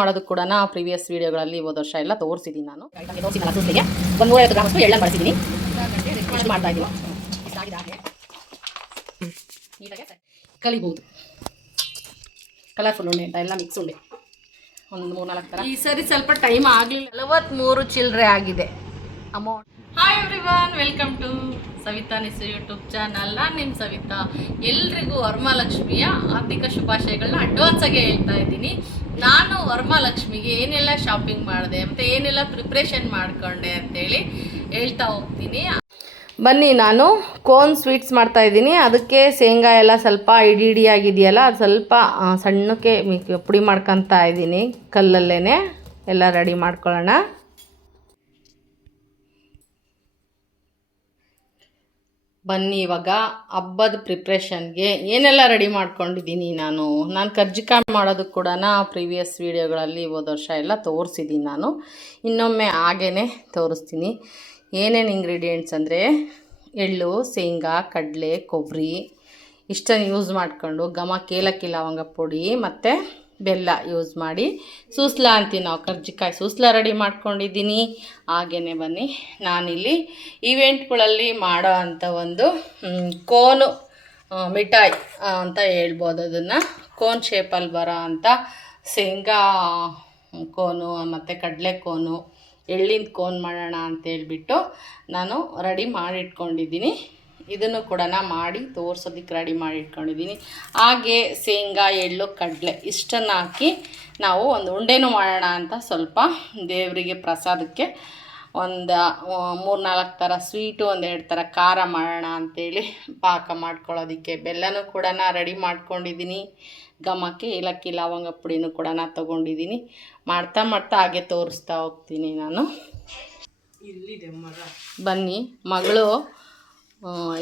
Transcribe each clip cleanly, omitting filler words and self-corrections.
ಮಾಡೋದು ಕೂಡ ಪ್ರೀವಿಯಸ್ ವಿಡಿಯೋಗಳಲ್ಲಿ ಹೋದ ವರ್ಷ ಎಲ್ಲ ತೋರಿಸಿದ್ದೀನಿ ನಾನು. ತೋರಿಸಿದ ಸೂಸ್ಲಿಗೆ 150 ಗ್ರಾಮಷ್ಟು ಎಳ್ಳನ್ನು ಬಳಸಿದ್ದೀನಿ. ಮಾಡ್ತಾ ಇದ್ದೀನಿ. ನೀಟಾಗಿ ಕಲಿಬಹುದು. ಕಲರ್ಫುಲ್ ಉಂಡೆ ಅಂತ ಎಲ್ಲ ಮಿಕ್ಸ್ ಉಂಡೆ ಒಂದು 3-4 ಥರ. ಈ ಸರಿ ಸ್ವಲ್ಪ ಟೈಮ್ ಆಗಲಿಲ್ಲ. 43 ಚಿಲ್ಲರೆ ಆಗಿದೆ amount. Hi everyone, welcome to Savitha Nisu YouTube channel. ನಾನು ನಿಮ್ಮ ಸವಿತಾ. ಎಲ್ರಿಗೂ ವರಮಹಾಲಕ್ಷ್ಮಿಯ ಆರ್ಥಿಕ ಶುಭಾಶಯಗಳನ್ನ ಅಡ್ವಾನ್ಸ್ ಆಗಿ ಹೇಳ್ತಾ ಇದ್ದೀನಿ. ನಾನು ವರಮಹಾಲಕ್ಷ್ಮಿಗೆ ಏನೆಲ್ಲ ಶಾಪಿಂಗ್ ಮಾಡಿದೆ ಮತ್ತು ಏನೆಲ್ಲ ಪ್ರಿಪ್ರೇಷನ್ ಮಾಡ್ಕೊಂಡೆ ಅಂತೇಳಿ ಹೇಳ್ತಾ ಹೋಗ್ತೀನಿ. ಬನ್ನಿ, ನಾನು ಕೋನ್ ಸ್ವೀಟ್ಸ್ ಮಾಡ್ತಾಯಿದ್ದೀನಿ. ಅದಕ್ಕೆ ಶೇಂಗಾ ಎಲ್ಲ ಸ್ವಲ್ಪ ಇಡಿ ಆಗಿದೆಯಲ್ಲ, ಅದು ಸ್ವಲ್ಪ ಸಣ್ಣಕ್ಕೆ ಪುಡಿ ಮಾಡ್ಕೊತಾ ಇದ್ದೀನಿ. ಕಲ್ಲಲ್ಲೇ ಎಲ್ಲ ರೆಡಿ ಮಾಡ್ಕೊಳ್ಳೋಣ. ಬನ್ನಿ, ಇವಾಗ ಹಬ್ಬದ ಪ್ರಿಪ್ರೇಷನ್ಗೆ ಏನೆಲ್ಲ ರೆಡಿ ಮಾಡ್ಕೊಂಡಿದ್ದೀನಿ. ನಾನು ಕರ್ಜಿಕಾಯಿ ಮಾಡೋದಕ್ಕೆ ಕೂಡ ಪ್ರೀವಿಯಸ್ ವೀಡಿಯೋಗಳಲ್ಲಿ ಹೋದ ವರ್ಷ ಎಲ್ಲ ತೋರಿಸಿದ್ದೀನಿ ನಾನು. ಇನ್ನೊಮ್ಮೆ ಹಾಗೇ ತೋರಿಸ್ತೀನಿ. ಏನೇನು ಇಂಗ್ರೀಡಿಯೆಂಟ್ಸ್ ಅಂದರೆ ಎಳ್ಳು, ಶೇಂಗಾ, ಕಡಲೆ, ಕೊಬ್ಬರಿ ಇಷ್ಟನ್ನು ಯೂಸ್ ಮಾಡಿಕೊಂಡು ಏಲಕ್ಕಿ ಲವಂಗ ಪುಡಿ ಮತ್ತು ಬೆಲ್ಲ ಯೂಸ್ ಮಾಡಿ ಸೂಸ್ಲ ಅಂತೀವಿ ನಾವು, ಕರ್ಜಿಕಾಯಿ ಸೂಸ್ಲ ರೆಡಿ ಮಾಡ್ಕೊಂಡಿದ್ದೀನಿ. ಹಾಗೆಯೇ ಬನ್ನಿ, ನಾನಿಲ್ಲಿ ಈವೆಂಟ್ಗಳಲ್ಲಿ ಮಾಡೋ ಅಂಥ ಒಂದು ಕೋನು ಮಿಠಾಯಿ ಅಂತ ಹೇಳ್ಬೋದು. ಅದನ್ನು ಕೋನ್ ಶೇಪಲ್ಲಿ ಬರೋ ಅಂಥ ಶೇಂಗಾ ಕೋನು ಮತ್ತು ಕಡಲೆ ಕೋನು, ಎಳ್ಳಿನ ಕೋನ್ ಮಾಡೋಣ ಅಂತೇಳ್ಬಿಟ್ಟು ನಾನು ರೆಡಿ ಮಾಡಿಟ್ಕೊಂಡಿದ್ದೀನಿ. ಇದನ್ನು ಕೂಡ ಮಾಡಿ ತೋರ್ಸೋದಕ್ಕೆ ರೆಡಿ ಮಾಡಿ ಇಟ್ಕೊಂಡಿದ್ದೀನಿ. ಹಾಗೆ ಶೇಂಗಾ, ಎಳ್ಳು, ಕಡಲೆ ಇಷ್ಟನ್ನು ಹಾಕಿ ನಾವು ಒಂದು ಉಂಡೆನೂ ಮಾಡೋಣ ಅಂತ ಸ್ವಲ್ಪ ದೇವರಿಗೆ ಪ್ರಸಾದಕ್ಕೆ ಒಂದು 3-4 ಥರ ಸ್ವೀಟು, 1-2 ಥರ ಖಾರ ಮಾಡೋಣ ಅಂಥೇಳಿ ಪಾಕ ಮಾಡ್ಕೊಳ್ಳೋದಕ್ಕೆ ಬೆಲ್ಲನೂ ಕೂಡ ರೆಡಿ ಮಾಡ್ಕೊಂಡಿದ್ದೀನಿ. ಏಲಕ್ಕಿ ಲವಂಗ ಪುಡಿನೂ ಕೂಡ ತೊಗೊಂಡಿದ್ದೀನಿ. ಮಾಡ್ತಾ ಹಾಗೆ ತೋರಿಸ್ತಾ ಹೋಗ್ತೀನಿ ನಾನು. ಇಲ್ಲಿದೆ ಮರ. ಬನ್ನಿ, ಮಗಳು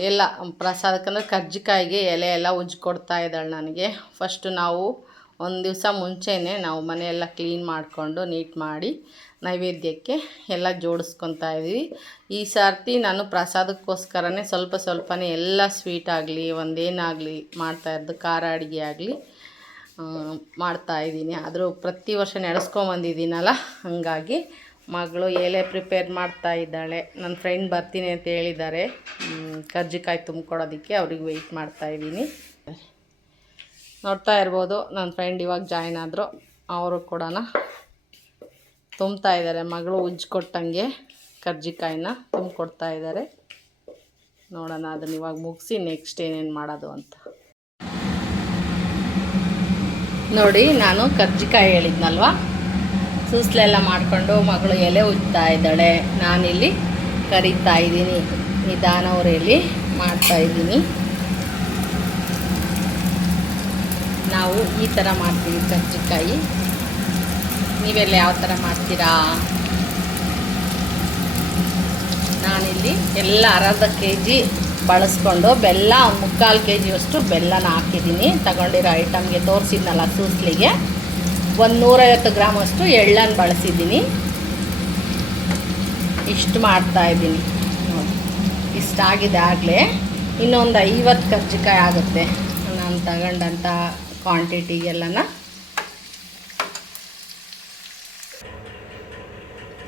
ಎಲ್ಲ ಪ್ರಸಾದಕ್ಕಂದ್ರೆ ಕರ್ಜಿಕಾಯಿಗೆ ಎಲೆ ಎಲ್ಲ ಉಜ್ಕೊಡ್ತಾ ಇದ್ದಾಳೆ ನನಗೆ. ಫಸ್ಟು ನಾವು ಒಂದು ದಿವಸ ಮುಂಚೆನೇ ನಾವು ಮನೆಯೆಲ್ಲ ಕ್ಲೀನ್ ಮಾಡಿಕೊಂಡು ನೀಟ್ ಮಾಡಿ ನೈವೇದ್ಯಕ್ಕೆ ಎಲ್ಲ ಜೋಡಿಸ್ಕೊತಾ ಇದ್ದೀವಿ. ಈ ಸರ್ತಿ ನಾನು ಪ್ರಸಾದಕ್ಕೋಸ್ಕರನೇ ಸ್ವಲ್ಪನೇ ಎಲ್ಲ ಸ್ವೀಟ್ ಆಗಲಿ ಒಂದೇನಾಗಲಿ ಮಾಡ್ತಾಯಿದ್ದು, ಖಾರ ಅಡುಗೆ ಆಗಲಿ ಮಾಡ್ತಾಯಿದ್ದೀನಿ. ಆದರೂ ಪ್ರತಿ ವರ್ಷ ನಡೆಸ್ಕೊಂಬಂದಿದ್ದೀನಲ್ಲ, ಹಾಗಾಗಿ ಮಗಳು ಎಲೆ ಪ್ರಿಪೇರ್ ಮಾಡ್ತಾ ಇದ್ದಾಳೆ. ನನ್ನ ಫ್ರೆಂಡ್ ಬರ್ತೀನಿ ಅಂತ ಹೇಳಿದ್ದಾರೆ ಕರ್ಜಿಕಾಯಿ ತುಂಬಿಕೊಡೋದಕ್ಕೆ, ಅವ್ರಿಗೆ ವೆಯ್ಟ್ ಮಾಡ್ತಾಯಿದ್ದೀನಿ. ನೋಡ್ತಾ ಇರ್ಬೋದು, ನನ್ನ ಫ್ರೆಂಡ್ ಇವಾಗ ಜಾಯ್ನ್ ಆದರು. ಅವರು ಕೂಡ ತುಂಬ್ತಾ ಇದ್ದಾರೆ. ಮಗಳು ಉಜ್ಕೊಟ್ಟಂಗೆ ಕರ್ಜಿಕಾಯಿನ ತುಂಬಿಕೊಡ್ತಾ ಇದ್ದಾರೆ. ನೋಡೋಣ ಅದನ್ನು ಇವಾಗ ಮುಗಿಸಿ ನೆಕ್ಸ್ಟ್ ಏನೇನು ಮಾಡೋದು ಅಂತ. ನೋಡಿ, ನಾನು ಕರ್ಜಿಕಾಯಿ ಹೇಳಿದ್ನಲ್ವ, ಸೂಸ್ಲೆಲ್ಲ ಮಾಡಿಕೊಂಡು ಮಗಳು ಎಲೆ ಉಜ್ತಾ ಇದ್ದಾಳೆ. ನಾನಿಲ್ಲಿ ಕರಿತಾ ಇದ್ದೀನಿ, ನಿಧಾನವರೆಯಲ್ಲಿ ಮಾಡ್ತಾಯಿದ್ದೀನಿ. ನಾವು ಈ ಥರ ಮಾಡ್ತೀವಿ ಕರ್ಜಿಕಾಯಿ. ನೀವೆಲ್ಲ ಯಾವ ಥರ ಮಾಡ್ತೀರಾ? ನಾನಿಲ್ಲಿ ಎಲ್ಲ ಅರ್ಧ kg ಬಳಸ್ಕೊಂಡು ಬೆಲ್ಲ 3/4 kg ಬೆಲ್ಲನ ಹಾಕಿದ್ದೀನಿ. ತಗೊಂಡಿರೋ ಐಟಮ್ಗೆ ತೋರಿಸಿದ್ನಲ್ಲ ಸೂಸ್ಲಿಗೆ 150 ಗ್ರಾಮಷ್ಟು ಎಳ್ಳನ್ನು ಬಳಸಿದ್ದೀನಿ. ಇಷ್ಟು ಮಾಡ್ತಾಯಿದ್ದೀನಿ ನೋಡಿ. ಇಷ್ಟಾಗಿದೆ. ಆಗಲೇ ಇನ್ನೊಂದು 50 ಕರ್ಜಿಕಾಯಿ ಆಗುತ್ತೆ ನಾನು ತಗೊಂಡಂಥ ಕ್ವಾಂಟಿಟಿಗೆಲ್ಲನ.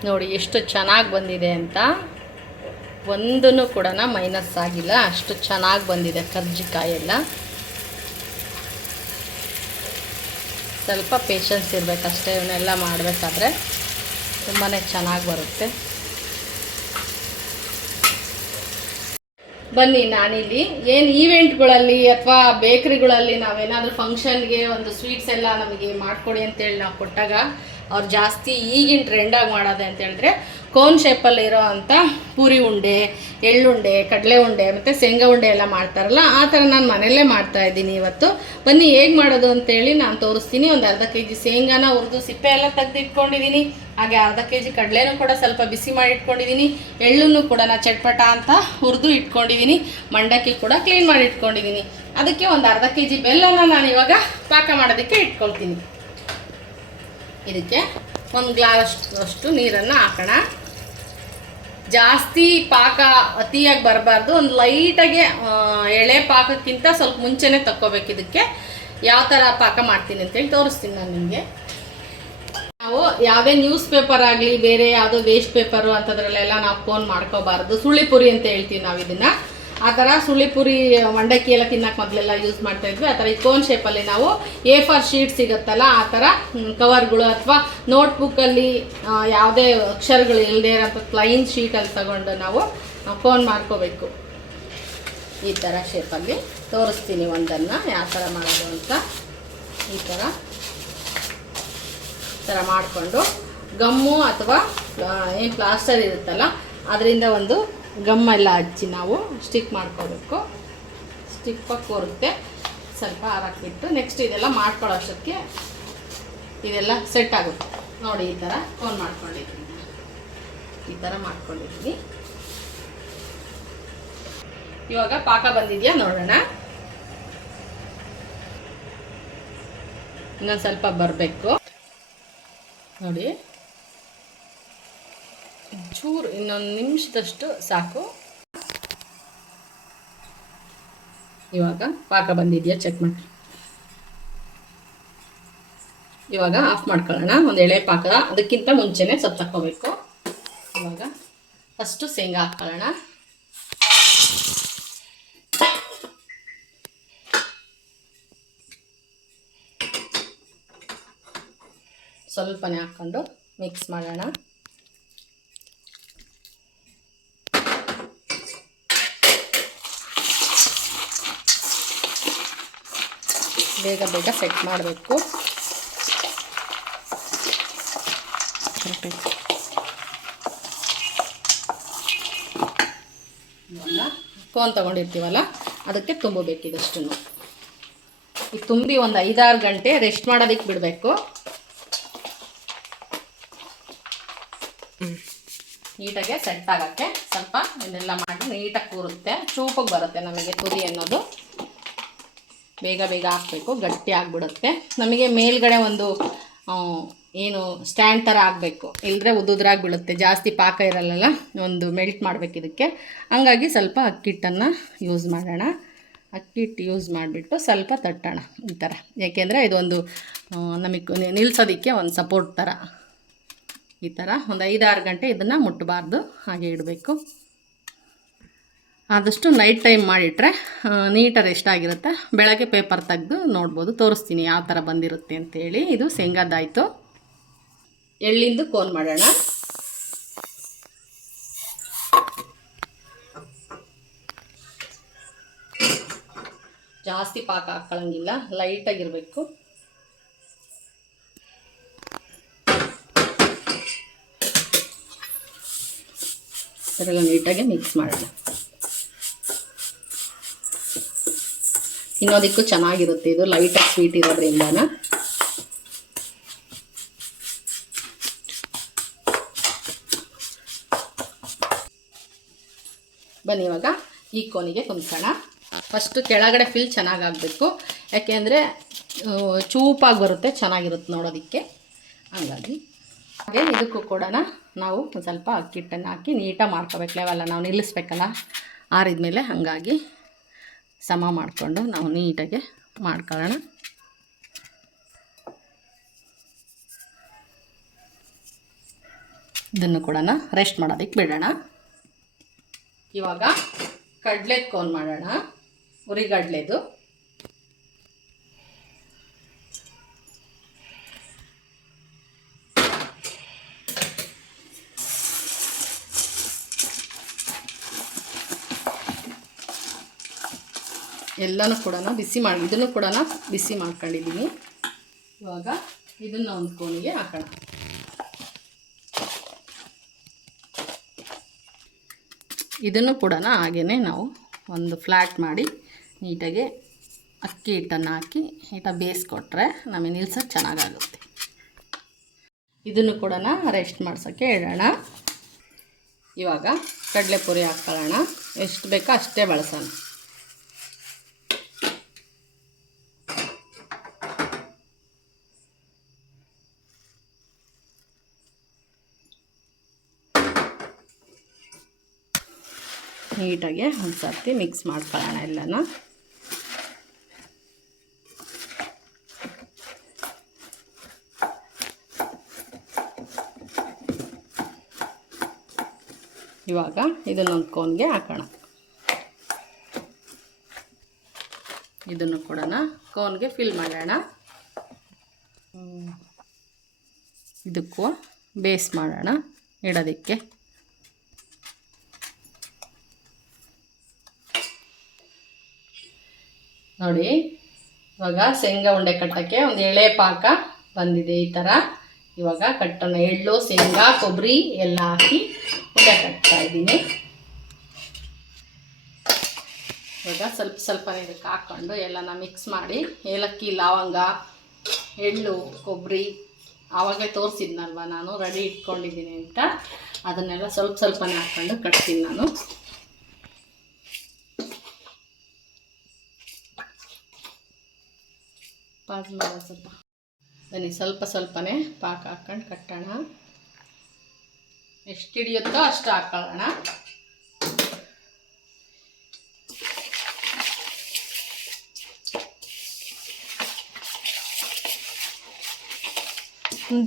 ನೋಡಿ ಎಷ್ಟು ಚೆನ್ನಾಗಿ ಬಂದಿದೆ ಅಂತ. ಒಂದೂ ಕೂಡ ಮೈನಸ್ ಆಗಿಲ್ಲ, ಅಷ್ಟು ಚೆನ್ನಾಗಿ ಬಂದಿದೆ ಕರ್ಜಿಕಾಯಿ ಎಲ್ಲ. ಸ್ವಲ್ಪ ಪೇಷನ್ಸ್ ಇರಬೇಕಷ್ಟೇ, ಇವನ್ನೆಲ್ಲ ಮಾಡಬೇಕಾದ್ರೆ ತುಂಬಾ ಚೆನ್ನಾಗಿ ಬರುತ್ತೆ. ಬನ್ನಿ, ನಾನಿಲ್ಲಿ ಏನು ಈವೆಂಟ್ಗಳಲ್ಲಿ ಅಥವಾ ಬೇಕ್ರಿಗಳಲ್ಲಿ ನಾವೇನಾದರೂ ಫಂಕ್ಷನ್ಗೆ ಒಂದು ಸ್ವೀಟ್ಸ್ ಎಲ್ಲ ನಮಗೆ ಮಾಡಿಕೊಡಿ ಅಂತೇಳಿ ನಾವು ಕೊಟ್ಟಾಗ ಅವ್ರು ಜಾಸ್ತಿ ಈಗಿನ ಟ್ರೆಂಡಾಗಿ ಮಾಡೋದೆ ಅಂತ ಹೇಳಿದ್ರೆ ಕೋನ್ ಶೇಪಲ್ಲಿ ಇರೋ ಅಂಥ ಪೂರಿ ಉಂಡೆ, ಎಳ್ಳುಂಡೆ, ಕಡಲೆ ಉಂಡೆ ಮತ್ತು ಶೇಂಗಾ ಉಂಡೆ ಎಲ್ಲ ಮಾಡ್ತಾರಲ್ಲ, ಆ ಥರ ನಾನು ಮನೆಯಲ್ಲೇ ಮಾಡ್ತಾಯಿದ್ದೀನಿ ಇವತ್ತು. ಬನ್ನಿ ಹೇಗೆ ಮಾಡೋದು ಅಂತೇಳಿ ನಾನು ತೋರಿಸ್ತೀನಿ. ಒಂದು ಅರ್ಧ kg ಶೇಂಗಾನ ಹುರಿದು ಸಿಪ್ಪೆ ಎಲ್ಲ ತೆಗೆದು ಇಟ್ಕೊಂಡಿದ್ದೀನಿ. ಹಾಗೆ ಅರ್ಧ kg ಕಡಲೆನೂ ಕೂಡ ಸ್ವಲ್ಪ ಬಿಸಿ ಮಾಡಿ ಇಟ್ಕೊಂಡಿದ್ದೀನಿ. ಎಳ್ಳನ್ನು ಕೂಡ ನಾನು ಚಟ್ಪಟ ಅಂತ ಹುರಿದು ಇಟ್ಕೊಂಡಿದ್ದೀನಿ. ಮಂಡಕ್ಕಿ ಕೂಡ ಕ್ಲೀನ್ ಮಾಡಿ ಇಟ್ಕೊಂಡಿದ್ದೀನಿ. ಅದಕ್ಕೆ ಒಂದು ಅರ್ಧ kg ಬೆಲ್ಲನ ನಾನು ಇವಾಗ ಪಾಕ ಮಾಡೋದಕ್ಕೆ ಇಟ್ಕೊಳ್ತೀನಿ. ಇದಕ್ಕೆ 1 ಗ್ಲಾಸ್ ಅಷ್ಟು ನೀರನ್ನು ಹಾಕೋಣ. ಜಾಸ್ತಿ ಪಾಕ ಅತಿಯಾಗಿ ಬರಬಾರ್ದು, ಒಂದು ಲೈಟಾಗಿ ಎಳೆ ಪಾಕಕ್ಕಿಂತ ಸ್ವಲ್ಪ ಮುಂಚೆನೇ ತಕ್ಕೋಬೇಕು. ಇದಕ್ಕೆ ಯಾವ ಥರ ಪಾಕ ಮಾಡ್ತೀನಿ ಅಂತೇಳಿ ತೋರಿಸ್ತೀನಿ ನಾನು ನಿಮಗೆ. ನಾವು ಯಾವುದೇ ನ್ಯೂಸ್ ಪೇಪರ್ ಆಗಲಿ ಬೇರೆ ಯಾವುದೋ ವೇಸ್ಟ್ ಪೇಪರು ಅಂಥದ್ರಲ್ಲೆಲ್ಲ ನಾವು ಕೋನ್ ಮಾಡ್ಕೋಬಾರ್ದು. ಸುಳ್ಳಿಪುರಿ ಅಂತ ಹೇಳ್ತೀವಿ ನಾವು ಇದನ್ನು. ಆ ಥರ ಸುಳ್ಳಿಪುರಿ ಮಂಡಕ್ಕಿ ಎಲ್ಲ ತಿನ್ನಕ್ಕೆ ಮೊದಲೆಲ್ಲ ಯೂಸ್ ಮಾಡ್ತಾ ಇದ್ವಿ. ಆ ಥರ ಈ ಕೋನ್ ಶೇಪಲ್ಲಿ ನಾವು A4 ಶೀಟ್ ಸಿಗುತ್ತಲ್ಲ ಆ ಥರ ಕವರ್ಗಳು ಅಥವಾ ನೋಟ್ಬುಕ್ಕಲ್ಲಿ ಯಾವುದೇ ಅಕ್ಷರಗಳು ಇಲ್ಲದೆ ಇರೋಂಥ ಪ್ಲೈನ್ ಶೀಟಲ್ಲಿ ತಗೊಂಡು ನಾವು ಕೋನ್ ಮಾಡ್ಕೋಬೇಕು. ಈ ಥರ ಶೇಪಲ್ಲಿ ತೋರಿಸ್ತೀನಿ ಒಂದನ್ನು ಯಾವ ಥರ ಮಾಡೋದು ಅಂತ. ಈ ಥರ ಮಾಡಿಕೊಂಡು ಗಮ್ಮು ಅಥವಾ ಏನು ಪ್ಲಾಸ್ಟರ್ ಇರುತ್ತಲ್ಲ ಅದರಿಂದ ಒಂದು ಗಮ್ಮೆಲ್ಲ ಹಚ್ಚಿ ನಾವು ಸ್ಟಿಕ್ ಮಾಡ್ಕೋಬೇಕು. ಸ್ಟಿಕ್ಕಾಗಿ ಕೂರುತ್ತೆ. ಸ್ವಲ್ಪ ಹಾರಾಕ್ಬಿಟ್ಟು ನೆಕ್ಸ್ಟ್ ಇದೆಲ್ಲ ಮಾಡ್ಕೊಳ್ಳೋ ಅಷ್ಟಕ್ಕೆ ಇದೆಲ್ಲ ಸೆಟ್ ಆಗುತ್ತೆ. ನೋಡಿ ಈ ಥರ ಕೋನ್ ಮಾಡ್ಕೊಂಡಿದ್ದೀನಿ. ಈ ಥರ ಮಾಡ್ಕೊಂಡಿದ್ದೀನಿ. ಇವಾಗ ಪಾಕ ಬಂದಿದೆಯಾ ನೋಡೋಣ. ಇನ್ನೊಂದು ಸ್ವಲ್ಪ ಬರಬೇಕು ನೋಡಿ. ಚೂರು ಇನ್ನೊಂದು ನಿಮಿಷದಷ್ಟು ಸಾಕು. ಇವಾಗ ಪಾಕ ಬಂದಿದೆಯಾ ಚೆಕ್ ಮಾಡಿ. ಇವಾಗ ಆಫ್ ಮಾಡ್ಕೊಳ್ಳೋಣ. ಒಂದು ಎಳೆ ಪಾಕ ಅದಕ್ಕಿಂತ ಮುಂಚೆನೇ ಸ್ವಲ್ಪ ತಕ್ಕೋಬೇಕು. ಇವಾಗ ಫಸ್ಟು ಶೇಂಗಾ ಹಾಕ್ಕೊಳ್ಳೋಣ. ಸ್ವಲ್ಪನೇ ಹಾಕ್ಕೊಂಡು ಮಿಕ್ಸ್ ಮಾಡೋಣ. ಬೇಗ ಬೇಗ ಸೆಟ್ ಮಾಡಬೇಕು. ಕೋನ್ ತೊಗೊಂಡಿರ್ತೀವಲ್ಲ ಅದಕ್ಕೆ ತುಂಬಬೇಕಿದಷ್ಟನ್ನು. ಈಗ ತುಂಬಿ ಒಂದು 5-6 ಗಂಟೆ ರೆಸ್ಟ್ ಮಾಡೋದಕ್ಕೆ ಬಿಡಬೇಕು. ನೀಟಾಗೆ ಸೆಟ್ ಆಗೋಕ್ಕೆ ಸ್ವಲ್ಪ ಇದೆಲ್ಲ ಮಾಡಿ ನೀಟಾಗಿ ಕೂರುತ್ತೆ. ಚೂಪಾಗಿ ಬರುತ್ತೆ ನಮಗೆ ತುದಿ ಅನ್ನೋದು. ಬೇಗ ಬೇಗ ಹಾಕಬೇಕು, ಗಟ್ಟಿ ಆಗಿಬಿಡುತ್ತೆ. ನಮಗೆ ಮೇಲ್ಗಡೆ ಒಂದು ಏನು ಸ್ಟ್ಯಾಂಡ್ ಥರ ಆಗಬೇಕು, ಇಲ್ಲದ್ರೆ ಉದ್ದುದ್ರಾಗಿ ಬೀಳುತ್ತೆ. ಜಾಸ್ತಿ ಪಾಕ ಇರಲ್ಲ, ಒಂದು ಮೆಲ್ಟ್ ಮಾಡಬೇಕು ಇದಕ್ಕೆ. ಹಂಗಾಗಿ ಸ್ವಲ್ಪ ಅಕ್ಕಿಟ್ಟನ್ನು ಯೂಸ್ ಮಾಡೋಣ. ಅಕ್ಕಿಟ್ಟು ಯೂಸ್ ಮಾಡಿಬಿಟ್ಟು ಸ್ವಲ್ಪ ತಟ್ಟೋಣ ಈ ಥರ. ಏಕೆಂದರೆ ಇದೊಂದು ನಮಗೆ ನಿಲ್ಲಿಸೋದಕ್ಕೆ ಒಂದು ಸಪೋರ್ಟ್ ಥರ. ಈ ಥರ ಒಂದು 5-6 ಗಂಟೆ ಇದನ್ನು ಮುಟ್ಟಬಾರ್ದು, ಹಾಗೆ ಇಡಬೇಕು. ಆದಷ್ಟು ನೈಟ್ ಟೈಮ್ ಮಾಡಿಟ್ರೆ ನೀಟಾಗಿ ರೆಸ್ಟ್ ಆಗಿರುತ್ತೆ. ಬೆಳಗ್ಗೆ ಪೇಪರ್ ತೆಗೆದು ನೋಡ್ಬೋದು. ತೋರಿಸ್ತೀನಿ ಯಾವ ಥರ ಬಂದಿರುತ್ತೆ ಅಂತೇಳಿ. ಇದು ಶೇಂಗಾದಾಯಿತು. ಎಳ್ಳಿಂದು ಕೋನ್ ಮಾಡೋಣ. ಜಾಸ್ತಿ ಪಾಕ ಹಾಕ್ಕೊಳ್ಳಂಗಿಲ್ಲ, ಲೈಟಾಗಿರಬೇಕು. ಅದೆಲ್ಲ ನೀಟಾಗಿ ಮಿಕ್ಸ್ ಮಾಡೋಣ. ತಿನ್ನೋದಕ್ಕೂ ಚೆನ್ನಾಗಿರುತ್ತೆ ಇದು, ಲೈಟಾಗಿ ಸ್ವೀಟ್ ಇರೋದ್ರಿಂದನ. ಬನ್ನಿ ಇವಾಗ ಈ ಕೋನಿಗೆ ತುಂಬಿಸೋಣ. ಫಸ್ಟು ಕೆಳಗಡೆ ಫಿಲ್ ಚೆನ್ನಾಗಾಗಬೇಕು. ಯಾಕೆಂದರೆ ಚೂಪಾಗಿ ಬರುತ್ತೆ, ಚೆನ್ನಾಗಿರುತ್ತೆ ನೋಡೋದಕ್ಕೆ. ಹಂಗಾಗಿ ಹಾಗೆ ಇದಕ್ಕೂ ಕೂಡ ನಾವು ಒಂದು ಸ್ವಲ್ಪ ಅಕ್ಕಿಟ್ಟನ್ನು ಹಾಕಿ ನೀಟಾಗಿ ಮಾಡ್ಕೋಬೇಕು. ಲೆವೆಲ್ಲ ನಾವು ನಿಲ್ಲಿಸ್ಬೇಕಲ್ಲ ಆರಿದ್ಮೇಲೆ. ಹಾಗಾಗಿ ಸಮ ಮಾಡಿಕೊಂಡು ನಾವು ನೀಟಾಗಿ ಮಾಡ್ಕೊಳ್ಳೋಣ. ಇದನ್ನು ಕೂಡ ರೆಸ್ಟ್ ಮಾಡೋದಕ್ಕೆ ಬಿಡೋಣ. ಇವಾಗ ಕಡಲೆ ಕೋನ್ ಮಾಡೋಣ. ಉರಿಗಡಲೆದು ಎಲ್ಲನೂ ಕೂಡ ಬಿಸಿ ಮಾಡಿ, ಇದನ್ನು ಕೂಡ ಬಿಸಿ ಮಾಡ್ಕೊಂಡಿದ್ದೀನಿ. ಇವಾಗ ಇದನ್ನು ಒಂದು ಕೋನಿಗೆ ಹಾಕೋಣ. ಇದನ್ನು ಕೂಡ ಹಾಗೇ ನಾವು ಒಂದು ಫ್ಲ್ಯಾಟ್ ಮಾಡಿ ನೀಟಾಗಿ ಅಕ್ಕಿ ಹಿಟ್ಟನ್ನು ಹಾಕಿ ನೀಟಾಗಿ ಬೇಯಿಸ್ಕೊಟ್ರೆ ನಮಗೆ ನಿಲ್ಸೋಕ್ಕೆ ಚೆನ್ನಾಗಾಗುತ್ತೆ. ಇದನ್ನು ಕೂಡ ರೆಸ್ಟ್ ಮಾಡ್ಸೋಕ್ಕೆ ಇಡೋಣ. ಇವಾಗ ಕಡಲೆಪುರಿ ಹಾಕ್ಕೊಳ್ಳೋಣ. ಎಷ್ಟು ಬೇಕೋ ಅಷ್ಟೇ ಬಳಸೋಣ. ನೀಟಾಗಿ ಒಂದು ಸರ್ತಿ ಮಿಕ್ಸ್ ಮಾಡ್ಕೊಳ್ಳೋಣ ಎಲ್ಲನೂ. ಇವಾಗ ಇದನ್ನೊಂದು ಕೋನ್ಗೆ ಹಾಕೋಣ. ಇದನ್ನು ಕೂಡ ಕೋನ್ಗೆ ಫಿಲ್ ಮಾಡೋಣ. ಇದಕ್ಕೂ ಬೇಸ್ ಮಾಡೋಣ ಇಡೋದಕ್ಕೆ. ನೋಡಿ ಇವಾಗ ಶೇಂಗಾ ಉಂಡೆ ಕಟ್ಟೋಕ್ಕೆ ಒಂದು ಎಳೆ ಪಾಕ ಬಂದಿದೆ. ಈ ಥರ ಇವಾಗ ಕಟ್ಟೋಣ. ಎಳ್ಳು, ಶೇಂಗಾ, ಕೊಬ್ಬರಿ ಎಲ್ಲ ಹಾಕಿ ಉಂಡೆ ಕಟ್ತಾ ಇದ್ದೀನಿ. ಇವಾಗ ಸ್ವಲ್ಪ ಇದಕ್ಕೆ ಹಾಕ್ಕೊಂಡು ಎಲ್ಲನ ಮಿಕ್ಸ್ ಮಾಡಿ, ಏಲಕ್ಕಿ, ಲವಂಗ, ಎಳ್ಳು, ಕೊಬ್ಬರಿ ಆವಾಗಲೇ ತೋರಿಸಿದ್ನಲ್ವ ನಾನು ರೆಡಿ ಇಟ್ಕೊಂಡಿದ್ದೀನಿ ಅಂತ, ಅದನ್ನೆಲ್ಲ ಸ್ವಲ್ಪನೇ ಹಾಕ್ಕೊಂಡು ಕಟ್ತೀನಿ ನಾನು. ಪಾಸ್ ಮಾಡೋ ಸ್ವಲ್ಪ ಬನ್ನಿ, ಸ್ವಲ್ಪನೇ ಪಾಕ ಹಾಕ್ಕೊಂಡು ಕಟ್ಟೋಣ. ಎಷ್ಟು ಹಿಡಿಯುತ್ತೋ ಅಷ್ಟು ಹಾಕೊಳ್ಳೋಣ.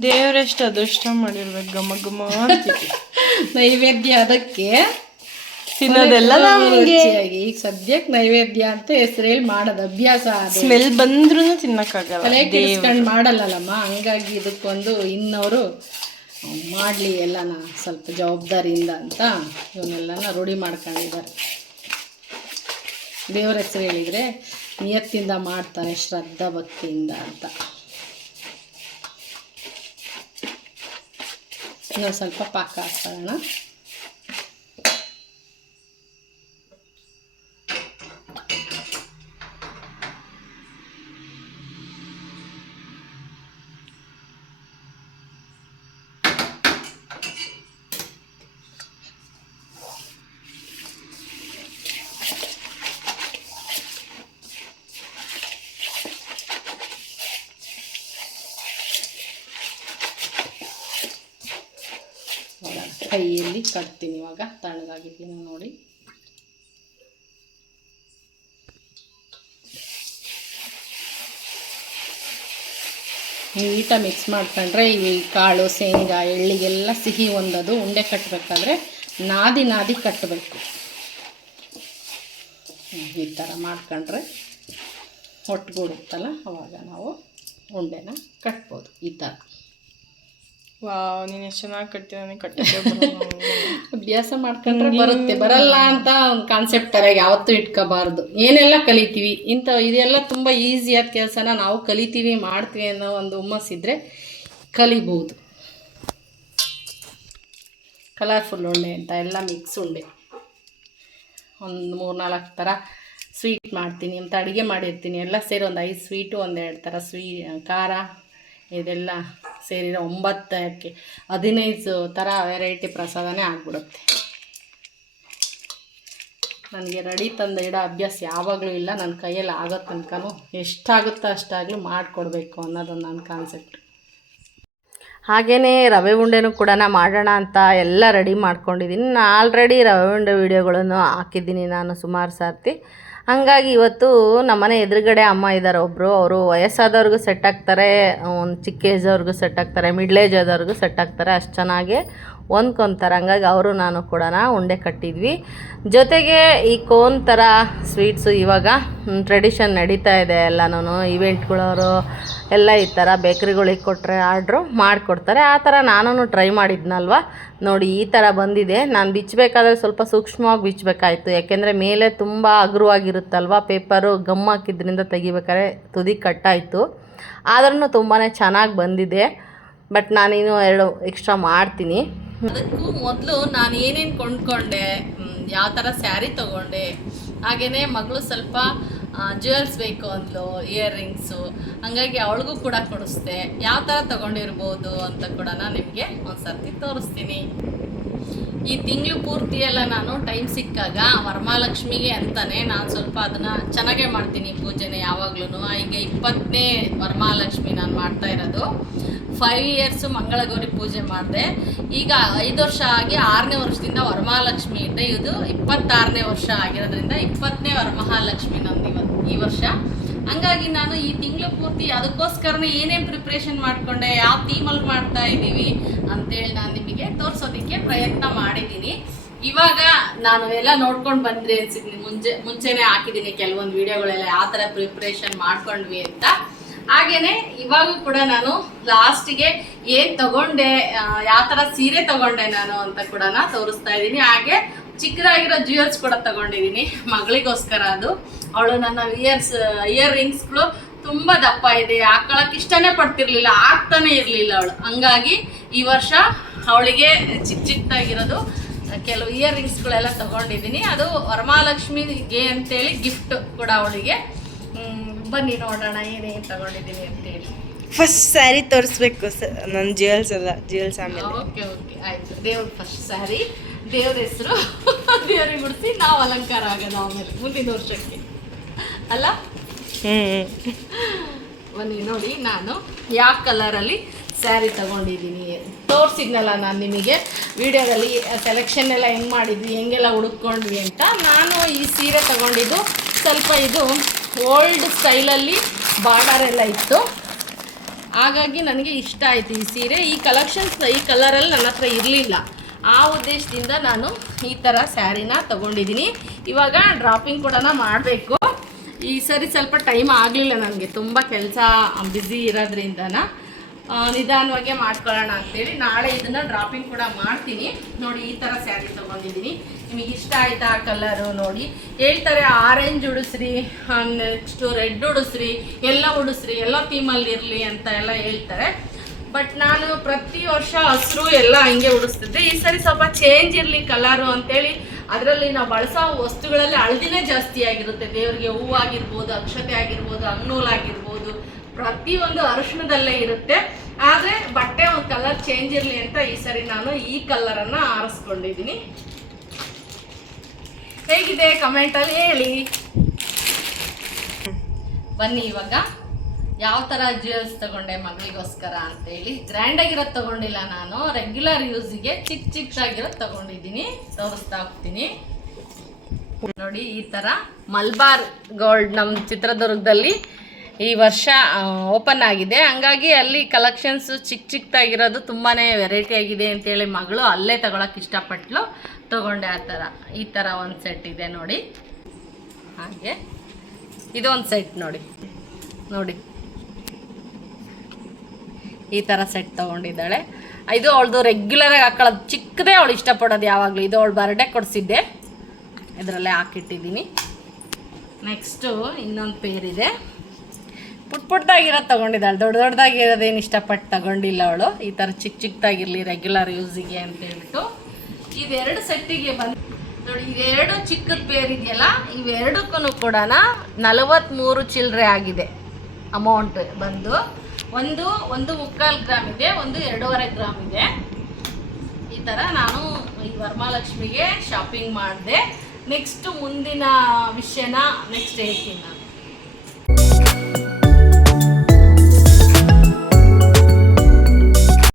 ದೇವರೆಷ್ಟು ಅದೃಷ್ಟ ಮಾಡಿರ್ಬೇಕು. ಘಮ ಘಮ ನೈವೇದ್ಯ ಅದಕ್ಕೆ ತಿನ್ನೋದೆಲ್ಲ ನಮಗೆ. ಈಗ ಸದ್ಯಕ್ಕೆ ನೈವೇದ್ಯ ಅಂತ ಹೆಸರೇಳಿ ಮಾಡೋದು ಅಭ್ಯಾಸ. ಸ್ಮೆಲ್ ಬಂದ್ರೂ ತಿನ್ನಕ್ಕಾಗಲ್ಲ, ತಲೆ ಕೆಡಿಸ್ಕೊಂಡು ಮಾಡಲ್ಲಲ್ಲಮ್ಮ. ಹಂಗಾಗಿ ಇದಕ್ಕೊಂದು ಇನ್ನವರು ಮಾಡಲಿ ಎಲ್ಲನ ಸ್ವಲ್ಪ ಜವಾಬ್ದಾರಿಯಿಂದ ಅಂತ ಇವನ್ನೆಲ್ಲನ ರೂಢಿ ಮಾಡ್ಕೊಂಡಿದ್ದಾರೆ. ದೇವ್ರ ಹೆಸರು ಹೇಳಿದರೆ ನಿಯತ್ತಿಂದ ಮಾಡ್ತಾರೆ, ಶ್ರದ್ಧಾ ಭಕ್ತಿಯಿಂದ ಅಂತ. ಇನ್ನೊಂದು ಸ್ವಲ್ಪ ಪಾಕ ಹಾಕೋಣ. ಕೈಯಲ್ಲಿ ಕಟ್ತೀನಿ. ಇವಾಗ ತಣ್ಣಗಾಗಿದ್ದೀನಿ ನೋಡಿ. ನೀಟಾಗಿ ಮಿಕ್ಸ್ ಮಾಡ್ಕೊಂಡ್ರೆ ಈ ಕಾಳು, ಶೇಂಗಾ, ಎಳ್ಳಿಗೆಲ್ಲ ಸಿಹಿ ಹೊಂದೋದು. ಉಂಡೆ ಕಟ್ಟಬೇಕಾದ್ರೆ ನಾದಿ ಕಟ್ಟಬೇಕು. ಈ ಥರ ಮಾಡ್ಕೊಂಡ್ರೆ ಒಟ್ಟುಗೂಡುತ್ತಲ್ಲ, ಅವಾಗ ನಾವು ಉಂಡೆನ ಕಟ್ಬೋದು ಈ ಥರ. ವಾವ್, ನೀನು ಎಷ್ಟು ಚೆನ್ನಾಗಿ ಕಟ್ತೀನಿ. ನನಗೆ ಕಟ್ಟಕ್ಕೆ ಅಭ್ಯಾಸ ಮಾಡ್ಕೊಂಡ್ರೆ ಬರುತ್ತೆ. ಬರಲ್ಲ ಅಂತ ಒಂದು ಕಾನ್ಸೆಪ್ಟ್ ತಲೆಗೆ ಯಾವತ್ತೂ ಇಟ್ಕೋಬಾರ್ದು. ಏನೆಲ್ಲ ಕಲಿತೀವಿ ಇದೆಲ್ಲ ತುಂಬ ಈಸಿಯಾದ ಕೆಲಸನ ನಾವು ಕಲಿತೀವಿ, ಮಾಡ್ತೀವಿ ಅನ್ನೋ ಒಂದು ಹುಮ್ಮಸ್ಸಿದ್ರೆ ಕಲಿಬೋದು. ಕಲರ್ಫುಲ್ ಉಂಡೆ ಅಂತ ಎಲ್ಲ ಮಿಕ್ಸ್ ಉಂಡೆ, ಒಂದು 3-4 ಥರ ಸ್ವೀಟ್ ಮಾಡ್ತೀನಿ ಅಂತ ಅಡುಗೆ ಮಾಡಿರ್ತೀನಿ. ಎಲ್ಲ ಸೇರಿ ಒಂದು 5 ಸ್ವೀಟು, 1-2 ಥರ ಖಾರ, ಇದೆಲ್ಲ ಸೇರಿರೋ 15 ಥರ ವೆರೈಟಿ ಪ್ರಸಾದನೇ ಆಗ್ಬಿಡುತ್ತೆ. ನನಗೆ ರೆಡಿ ತಂದು ಇಡೋ ಅಭ್ಯಾಸ ಯಾವಾಗಲೂ ಇಲ್ಲ. ನನ್ನ ಕೈಯಲ್ಲಿ ಆಗೋ ತನಕನೂ ಎಷ್ಟಾಗುತ್ತೋ ಅಷ್ಟಾಗಲೂ ಮಾಡಿಕೊಡ್ಬೇಕು ಅನ್ನೋದೊಂದು ನನ್ನ ಕಾನ್ಸೆಪ್ಟ್. ಹಾಗೆಯೇ ರವೆ ಉಂಡೆನೂ ಕೂಡ ಮಾಡೋಣ ಅಂತ ಎಲ್ಲ ರೆಡಿ ಮಾಡ್ಕೊಂಡಿದ್ದೀನಿ. ನಾನು ಆಲ್ರೆಡಿ ರವೆ ಉಂಡೆ ವೀಡಿಯೋಗಳನ್ನು ಹಾಕಿದ್ದೀನಿ ನಾನು ಸುಮಾರು ಸರ್ತಿ. ಹಾಗಾಗಿ ಇವತ್ತು ನಮ್ಮನೆ ಎದುರುಗಡೆ ಅಮ್ಮ ಇದ್ದಾರೆ ಒಬ್ಬರು. ಅವರು ವಯಸ್ಸಾದವ್ರಿಗೂ ಸೆಟ್ ಆಗ್ತಾರೆ, ಒಂದು ಚಿಕ್ಕ ಏಜವ್ರಿಗೂ ಸೆಟ್ ಆಗ್ತಾರೆ, ಮಿಡ್ಲ್ ಏಜ್ ಆದವ್ರಿಗೂ ಸೆಟ್ ಆಗ್ತಾರೆ. ಅಷ್ಟು ಚೆನ್ನಾಗಿ ಹೊಂದ್ಕೊತಾರೆ. ಹಂಗಾಗಿ ಅವರು ನಾನು ಕೂಡ ಉಂಡೆ ಕಟ್ಟಿದ್ವಿ. ಜೊತೆಗೆ ಈ ಕೋನ್ ಥರ ಸ್ವೀಟ್ಸು ಇವಾಗ ಟ್ರೆಡಿಷನ್ ನಡೀತಾ ಇದೆ. ಎಲ್ಲನೂ ಇವೆಂಟ್ಗಳವರು ಎಲ್ಲ ಈ ಥರ ಬೇಕ್ರಿಗಳಿಗೆ ಕೊಟ್ಟರೆ ಆರ್ಡ್ರು ಮಾಡಿಕೊಡ್ತಾರೆ. ಆ ಥರ ನಾನು ಟ್ರೈ ಮಾಡಿದ್ನಲ್ವ ನೋಡಿ, ಈ ಥರ ಬಂದಿದೆ. ನಾನು ಬಿಚ್ಚಬೇಕಾದ್ರೆ ಸ್ವಲ್ಪ ಸೂಕ್ಷ್ಮವಾಗಿ ಬಿಚ್ಚಬೇಕಾಯ್ತು, ಯಾಕೆಂದರೆ ಮೇಲೆ ತುಂಬ ಹಗುರವಾಗಿರುತ್ತಲ್ವ ಪೇಪರು. ಗಮ್ ಹಾಕಿದ್ರಿಂದ ತೆಗಿಬೇಕಾದ್ರೆ ತುದಿ ಕಟ್ಟಾಯಿತು. ಆದ್ರೂ ತುಂಬಾ ಚೆನ್ನಾಗಿ ಬಂದಿದೆ. ಬಟ್ ನಾನಿನ್ನು 2 ಎಕ್ಸ್ಟ್ರಾ ಮಾಡ್ತೀನಿ. ಅದಕ್ಕೂ ಮೊದಲು ನಾನು ಏನೇನು ಕೊಂಡ್ಕೊಂಡೆ, ಯಾವ ಥರ ಸ್ಯಾರಿ ತೊಗೊಂಡೆ, ಹಾಗೆಯೇ ಮಗಳು ಸ್ವಲ್ಪ ಜ್ಯುವೆಲ್ಸ್ ಬೇಕು ಅಂದ್ಲು, ಇಯರಿಂಗ್ಸು. ಹಾಗಾಗಿ ಅವಳಿಗೂ ಕೂಡ ಕೊಡಿಸ್ದೆ. ಯಾವ ಥರ ತೊಗೊಂಡಿರ್ಬೋದು ಅಂತ ಕೂಡ ನಿಮಗೆ ಒಂದು ಸರ್ತಿ ತೋರಿಸ್ತೀನಿ. ಈ ತಿಂಗಳು ಪೂರ್ತಿ ಎಲ್ಲ ನಾನು ಟೈಮ್ ಸಿಕ್ಕಾಗ ವರಮಹಾಲಕ್ಷ್ಮಿಗೆ ಅಂತಲೇ ನಾನು ಸ್ವಲ್ಪ ಅದನ್ನು ಚೆನ್ನಾಗೇ ಮಾಡ್ತೀನಿ ಪೂಜೆನೇ ಯಾವಾಗ್ಲೂ. ಈಗ 20ನೇ ವರಮಹಾಲಕ್ಷ್ಮಿ ನಾನು ಮಾಡ್ತಾ ಇರೋದು. 5 ಇಯರ್ಸು ಮಂಗಳಗೌರಿ ಪೂಜೆ ಮಾಡಿದೆ. ಈಗ 5 ವರ್ಷ ಆಗಿ 6ನೇ ವರ್ಷದಿಂದ ವರಮಹಾಲಕ್ಷ್ಮಿ ಇದೆ. ಇದು 26ನೇ ವರ್ಷ ಆಗಿರೋದ್ರಿಂದ 20ನೇ ವರಮಹಾಲಕ್ಷ್ಮಿ ನಂದು ಈ ವರ್ಷ. ಹಂಗಾಗಿ ನಾನು ಈ ತಿಂಗಳು ಪೂರ್ತಿ ಅದಕ್ಕೋಸ್ಕರನೇ ಏನೇನು ಪ್ರಿಪ್ರೇಷನ್ ಮಾಡಿಕೊಂಡೆ, ಯಾವ ಥೀಮಲ್ಲಿ ಮಾಡ್ತಾ ಇದ್ದೀವಿ ಅಂತೇಳಿ ನಾನು ನಿಮಗೆ ತೋರಿಸೋದಕ್ಕೆ ಪ್ರಯತ್ನ ಮಾಡಿದ್ದೀನಿ. ಇವಾಗ ನಾನು ಎಲ್ಲ ನೋಡ್ಕೊಂಡು ಬಂದ್ರಿ ಅನ್ಸಿದ್ದೀನಿ. ಮುಂಚೆನೆ ಹಾಕಿದ್ದೀನಿ ಕೆಲವೊಂದು ವಿಡಿಯೋಗಳೆಲ್ಲ ಯಾವ ಥರ ಪ್ರಿಪ್ರೇಷನ್ ಮಾಡ್ಕೊಂಡ್ವಿ ಅಂತ. ಹಾಗೇನೆ ಇವಾಗೂ ಕೂಡ ನಾನು ಲಾಸ್ಟಿಗೆ ಏನ್ ತಗೊಂಡೆ, ಯಾವ ಥರ ಸೀರೆ ತಗೊಂಡೆ ನಾನು ಅಂತ ಕೂಡ ತೋರಿಸ್ತಾ ಇದ್ದೀನಿ. ಹಾಗೆ ಚಿಕ್ಕದಾಗಿರೋ ಜ್ಯುವೆಲ್ಸ್ ಕೂಡ ತಗೊಂಡಿದ್ದೀನಿ ಮಗಳಿಗೋಸ್ಕರ. ಅದು ಅವಳು ನನ್ನ ಇಯರ್ ರಿಂಗ್ಸ್ಗಳು ತುಂಬ ದಪ್ಪ ಇದೆ, ಹಾಕೊಳಕ್ಕೆ ಇಷ್ಟನೇ ಪಡ್ತಿರ್ಲಿಲ್ಲ, ಆಗ್ತಾನೆ ಇರಲಿಲ್ಲ ಅವಳು. ಹಂಗಾಗಿ ಈ ವರ್ಷ ಅವಳಿಗೆ ಚಿಕ್ಕದಾಗಿರೋದು ಕೆಲವು ಇಯರ್ ರಿಂಗ್ಸ್ಗಳೆಲ್ಲ ತಗೊಂಡಿದ್ದೀನಿ. ಅದು ವರಮಹಾಲಕ್ಷ್ಮಿಗೆ ಅಂತೇಳಿ ಗಿಫ್ಟ್ ಕೂಡ ಅವಳಿಗೆ. ಬನ್ನಿ ನೋಡೋಣ ಏನೇನು ತಗೊಂಡಿದ್ದೀನಿ ಅಂತೇಳಿ. ಫಸ್ಟ್ ಸ್ಯಾರಿ ತೋರಿಸ್ಬೇಕು ನನ್ನ ಜ್ಯುವೆಲ್ಸ್ ಆಮೇಲೆ. ಓಕೆ ಆಯ್ತು. ದೇವ್ರ ಫಸ್ಟ್ ಸ್ಯಾರಿ, ದೇವ್ರ ಹೆಸರು ದೇವ್ರಿಗೆ ಬಿಡಿಸಿ ನಾವು ಅಲಂಕಾರ ಆಗೋಣ ಆಮೇಲೆ ಮುಂದಿನ ವರ್ಷಕ್ಕೆ ಅಲ್ಲ. ಬನ್ನಿ ನೋಡಿ ನಾನು ಯಾವ ಕಲರಲ್ಲಿ ಸ್ಯಾರಿ ತಗೊಂಡಿದ್ದೀನಿ ತೋರಿಸಿದ್ನಲ್ಲ ನಾನು ನಿಮಗೆ ವಿಡಿಯೋದಲ್ಲಿ. ಸೆಲೆಕ್ಷನ್ ಎಲ್ಲ ಹೆಂಗೆ ಮಾಡಿದ್ವಿ, ಹೆಂಗೆಲ್ಲ ಹುಡುಕೊಂಡ್ವಿ ಅಂತ. ನಾನು ಈ ಸೀರೆ ತಗೊಂಡಿದ್ದು ಸ್ವಲ್ಪ ಇದು ಓಲ್ಡ್ ಸ್ಟೈಲಲ್ಲಿ ಬಾರ್ಡರ್ ಎಲ್ಲ ಇತ್ತು, ಹಾಗಾಗಿ ನನಗೆ ಇಷ್ಟ ಆಯಿತು ಈ ಸೀರೆ. ಈ ಕಲೆಕ್ಷನ್ಸ್ ಈ ಕಲರಲ್ಲಿ ನನ್ನ ಹತ್ರ ಇರಲಿಲ್ಲ, ಆ ಉದ್ದೇಶದಿಂದ ನಾನು ಈ ಥರ ಸ್ಯಾರಿನ ತಗೊಂಡಿದ್ದೀನಿ. ಇವಾಗ ಡ್ರಾಪಿಂಗ್ ಕೂಡ ಮಾಡಬೇಕು. ಈ ಸರಿ ಸ್ವಲ್ಪ ಟೈಮ್ ಆಗಲಿಲ್ಲ ನನಗೆ, ತುಂಬ ಕೆಲಸ ಬ್ಯುಸಿ ಇರೋದ್ರಿಂದನ ನಿಧಾನವಾಗಿ ಮಾಡ್ಕೊಳ್ಳೋಣ ಅಂತೇಳಿ ನಾಳೆ ಇದನ್ನು ಡ್ರಾಪಿಂಗ್ ಕೂಡ ಮಾಡ್ತೀನಿ. ನೋಡಿ ಈ ಥರ ಸ್ಯಾರಿ ತೊಗೊಂಡಿದ್ದೀನಿ. ನಿಮಗೆ ಇಷ್ಟ ಆಯಿತಾ ಆ ಕಲರು? ನೋಡಿ ಹೇಳ್ತಾರೆ ಆರೆಂಜ್ ಉಡಿಸ್ರಿ, ನೆಕ್ಸ್ಟು ರೆಡ್ ಉಡಿಸ್ರಿ, ಎಲ್ಲ ಉಡಿಸ್ರಿ, ಎಲ್ಲ ಥೀಮಲ್ಲಿ ಇರಲಿ ಅಂತ ಎಲ್ಲ ಹೇಳ್ತಾರೆ. ಬಟ್ ನಾನು ಪ್ರತಿ ವರ್ಷ ಹಸಿರು ಎಲ್ಲ ಹಿಂಗೆ ಉಡಿಸ್ತಿದ್ದೆ. ಈ ಸರಿ ಸ್ವಲ್ಪ ಚೇಂಜ್ ಇರಲಿ ಕಲರು ಅಂತೇಳಿ ಅದರಲ್ಲಿ ನಾವು ಬಳಸೋ ವಸ್ತುಗಳಲ್ಲಿ ಹಳದಿನೇ ಜಾಸ್ತಿ ಆಗಿರುತ್ತೆ. ದೇವರಿಗೆ ಹೂವಾಗಿರ್ಬೋದು, ಅಕ್ಷತೆ ಆಗಿರ್ಬೋದು, ಅಂಗ್ನೂಲಾಗಿರ್ಬೋದು, ಪ್ರತಿಯೊಂದು ಅರಿಶಿಣದಲ್ಲೇ ಇರುತ್ತೆ. ಆದರೆ ಬಟ್ಟೆ ಒಂದು ಕಲರ್ ಚೇಂಜ್ ಇರಲಿ ಅಂತ ಈ ಸರಿ ನಾನು ಈ ಕಲರನ್ನು ಆರಿಸ್ಕೊಂಡಿದ್ದೀನಿ. ಹೇಗಿದೆ ಕಮೆಂಟಲ್ಲಿ ಹೇಳಿ. ಬನ್ನಿ ಇವಾಗ ಯಾವ ಥರ ಜ್ಯುವೆಲ್ಸ್ ತಗೊಂಡೆ ಮಗಳಿಗೋಸ್ಕರ ಅಂತೇಳಿ. ಗ್ರ್ಯಾಂಡಾಗಿರೋದು ತಗೊಂಡಿಲ್ಲ ನಾನು, ರೆಗ್ಯುಲರ್ ಯೂಸಿಗೆ ಚಿಕ್ಕದಾಗಿರೋದು ತಗೊಂಡಿದ್ದೀನಿ, ತೋರಿಸ್ತಾ ಹೋಗ್ತೀನಿ. ನೋಡಿ ಈ ಥರ ಮಲ್ಬಾರ್ ಗೋಲ್ಡ್ ನಮ್ಮ ಚಿತ್ರದುರ್ಗದಲ್ಲಿ ಈ ವರ್ಷ ಓಪನ್ ಆಗಿದೆ. ಹಂಗಾಗಿ ಅಲ್ಲಿ ಕಲೆಕ್ಷನ್ಸು ಚಿಕ್ಕದಾಗಿರೋದು ತುಂಬಾ ವೆರೈಟಿ ಆಗಿದೆ ಅಂತೇಳಿ ಮಗಳು ಅಲ್ಲೇ ತಗೊಳಕ್ಕೆ ಇಷ್ಟಪಟ್ಟಳು, ತಗೊಂಡೆ. ಆ ಥರ ಈ ಥರ ಒಂದು ಸೆಟ್ ಇದೆ ನೋಡಿ. ಹಾಗೆ ಇದೊಂದು ಸೆಟ್ ನೋಡಿ ಈ ಥರ ಸೆಟ್ ತೊಗೊಂಡಿದ್ದಾಳೆ. ಇದು ಅವಳದು ರೆಗ್ಯುಲರಾಗಿ ಹಾಕೊಳ್ಳೋದು, ಚಿಕ್ಕದೇ ಅವಳು ಇಷ್ಟಪಡೋದು ಯಾವಾಗಲೂ. ಇದು ಅವಳು ಬರ್ಡೇ ಕೊಡಿಸಿದ್ದೆ, ಇದರಲ್ಲೇ ಹಾಕಿಟ್ಟಿದ್ದೀನಿ. ನೆಕ್ಸ್ಟು ಇನ್ನೊಂದು ಪೇರಿದೆ, ಪುಟ್ಟದಾಗಿರೋದು ತೊಗೊಂಡಿದ್ದಾಳೆ. ದೊಡ್ಡದಾಗಿರೋದೇನು ಇಷ್ಟಪಟ್ಟು ತಗೊಂಡಿಲ್ಲ ಅವಳು. ಈ ಥರ ಚಿಕ್ಕದಾಗಿರಲಿ ರೆಗ್ಯುಲರ್ ಯೂಸಿಗೆ ಅಂತ ಹೇಳ್ಬಿಟ್ಟು ಇವೆರಡು ಸೆಟ್ಟಿಗೆ ಬಂದು ನೋಡಿ. ಇವೆರಡು ಚಿಕ್ಕದ ಪೇರ್ ಇದೆಯಲ್ಲ, ಇವೆರಡಕ್ಕೂ ಕೂಡ 43 ಚಿಲ್ಲರೆ ಆಗಿದೆ ಅಮೌಂಟ್ ಬಂದು. ಒಂದು 1.25 ಗ್ರಾಮ್ ಇದೆ, ಒಂದು 2.5 ಗ್ರಾಮ್ ಇದೆ. ಈ ಥರ ನಾನು ಈ ವರಮಹಾಲಕ್ಷ್ಮಿಗೆ ಶಾಪಿಂಗ್ ಮಾಡಿದೆ. ನೆಕ್ಸ್ಟು ಮುಂದಿನ ವಿಷಯನ ನೆಕ್ಸ್ಟ್ ಹೇಳ್ತೀನಿ ನಾನು.